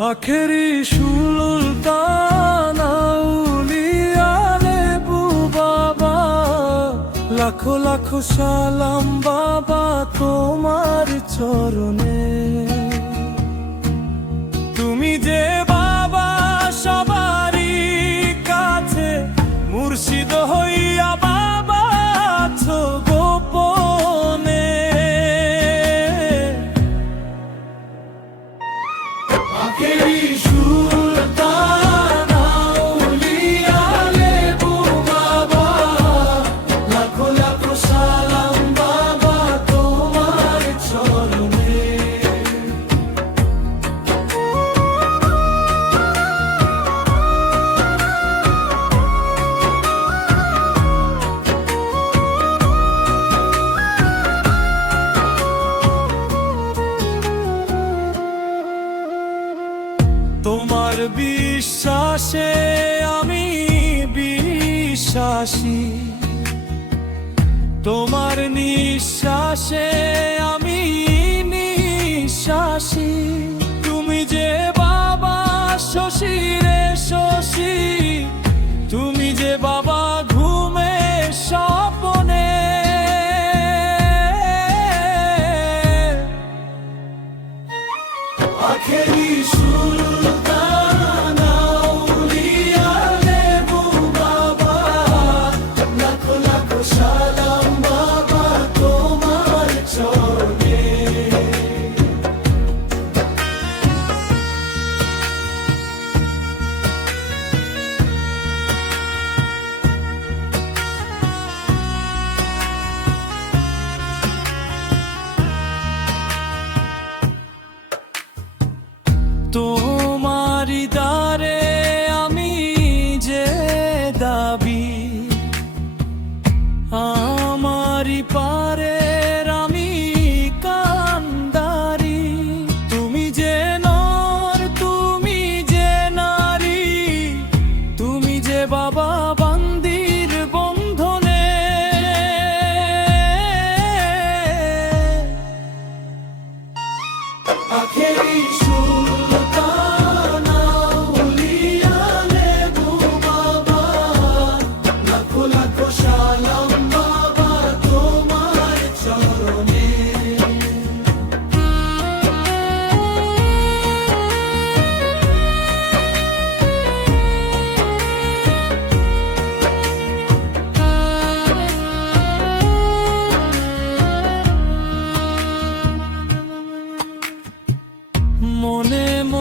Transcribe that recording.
আখেরি সুলতান আউলিয়া লেবু বাবা, লাখো লাখো সালাম বাবা তোমার চরণে। তুমি যে বাবা সবারই কাছে মুর্শিদ হইয়া বাবা আছো গোপনে। আখেরি সুলতান আউলিয়া লেবু বাবা, লাখো লাখো সালাম বাবা তোমার চরণে। তোমার বিশ্বাসে আমি বিশ্বাসী, তোমার নিঃশ্বাসে আমি নিঃশ্বাসী। তুমি যে বাবা শশী রে শশী, তুমি যে বাবা ঘুমে স্বপ্নে। আখেরি সুলতান আউলিয়া লেবু বাবা, লাখো লাখো সালাম বাবা তোমার চরণে। তোমারি দ্বারে